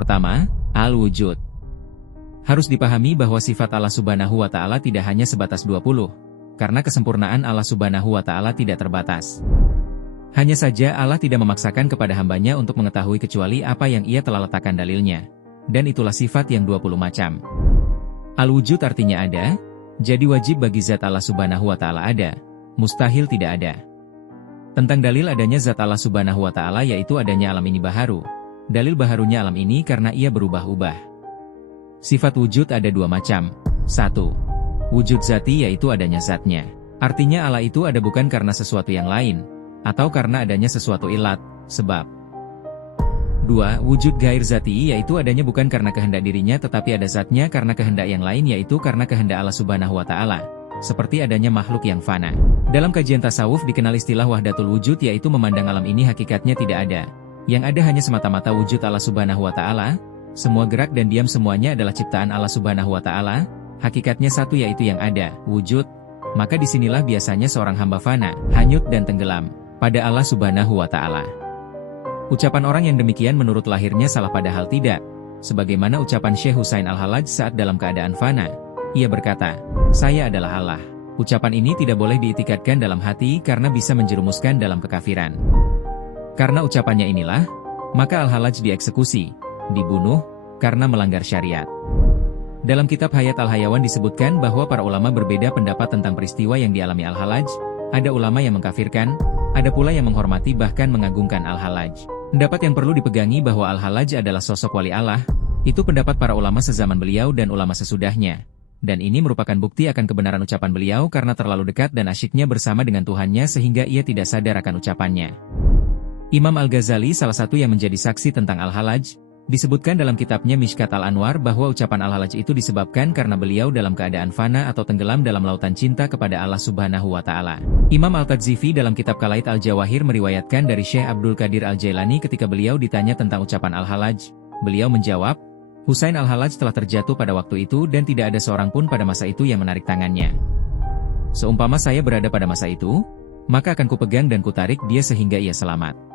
pertama, Al-Wujud. Harus dipahami bahwa sifat Allah Subhanahu wa Ta'ala tidak hanya sebatas 20, karena kesempurnaan Allah Subhanahu wa Ta'ala tidak terbatas. Hanya saja Allah tidak memaksakan kepada hambanya untuk mengetahui kecuali apa yang ia telah letakkan dalilnya. Dan itulah sifat yang 20 macam. Al-Wujud artinya ada, jadi wajib bagi zat Allah Subhanahu wa Ta'ala ada, mustahil tidak ada. Tentang dalil adanya zat Allah Subhanahu wa Ta'ala yaitu adanya alam ini baharu. Dalil baharunya alam ini karena ia berubah-ubah. Sifat wujud ada dua macam. 1. Wujud zati yaitu adanya zatnya. Artinya Allah itu ada bukan karena sesuatu yang lain, atau karena adanya sesuatu ilat, sebab. 2. Wujud gair zati yaitu adanya bukan karena kehendak dirinya tetapi ada zatnya karena kehendak yang lain yaitu karena kehendak Allah Subhanahu wa Ta'ala. Seperti adanya makhluk yang fana. Dalam kajian tasawuf dikenal istilah wahdatul wujud yaitu memandang alam ini hakikatnya tidak ada. Yang ada hanya semata-mata wujud Allah Subhanahu wa Ta'ala. Semua gerak dan diam semuanya adalah ciptaan Allah Subhanahu wa Ta'ala, hakikatnya satu yaitu yang ada, wujud. Maka disinilah biasanya seorang hamba fana, hanyut dan tenggelam pada Allah Subhanahu wa Ta'ala. Ucapan orang yang demikian menurut lahirnya salah padahal tidak. Sebagaimana ucapan Syekh Husain Al-Halaj saat dalam keadaan fana. Ia berkata, "Saya adalah Allah." Ucapan ini tidak boleh diitikadkan dalam hati karena bisa menjerumuskan dalam kekafiran. Karena ucapannya inilah, maka Al-Halaj dieksekusi, dibunuh, karena melanggar syariat. Dalam kitab Hayat Al-Hayawan disebutkan bahwa para ulama berbeda pendapat tentang peristiwa yang dialami Al-Halaj. Ada ulama yang mengkafirkan, ada pula yang menghormati bahkan mengagungkan Al-Halaj. Pendapat yang perlu dipegangi bahwa Al-Halaj adalah sosok wali Allah, itu pendapat para ulama sezaman beliau dan ulama sesudahnya. Dan ini merupakan bukti akan kebenaran ucapan beliau karena terlalu dekat dan asyiknya bersama dengan Tuhannya sehingga ia tidak sadar akan ucapannya. Imam Al-Ghazali salah satu yang menjadi saksi tentang Al-Halaj, disebutkan dalam kitabnya Mishkat Al-Anwar bahwa ucapan Al-Halaj itu disebabkan karena beliau dalam keadaan fana atau tenggelam dalam lautan cinta kepada Allah Subhanahu wa Ta'ala. Imam Al-Tadzifi dalam kitab Kalait Al-Jawahir meriwayatkan dari Syekh Abdul Qadir Al-Jailani ketika beliau ditanya tentang ucapan Al-Halaj, beliau menjawab, Husain Al-Halaj telah terjatuh pada waktu itu dan tidak ada seorang pun pada masa itu yang menarik tangannya. Seumpama saya berada pada masa itu, maka akan kupegang dan kutarik dia sehingga ia selamat.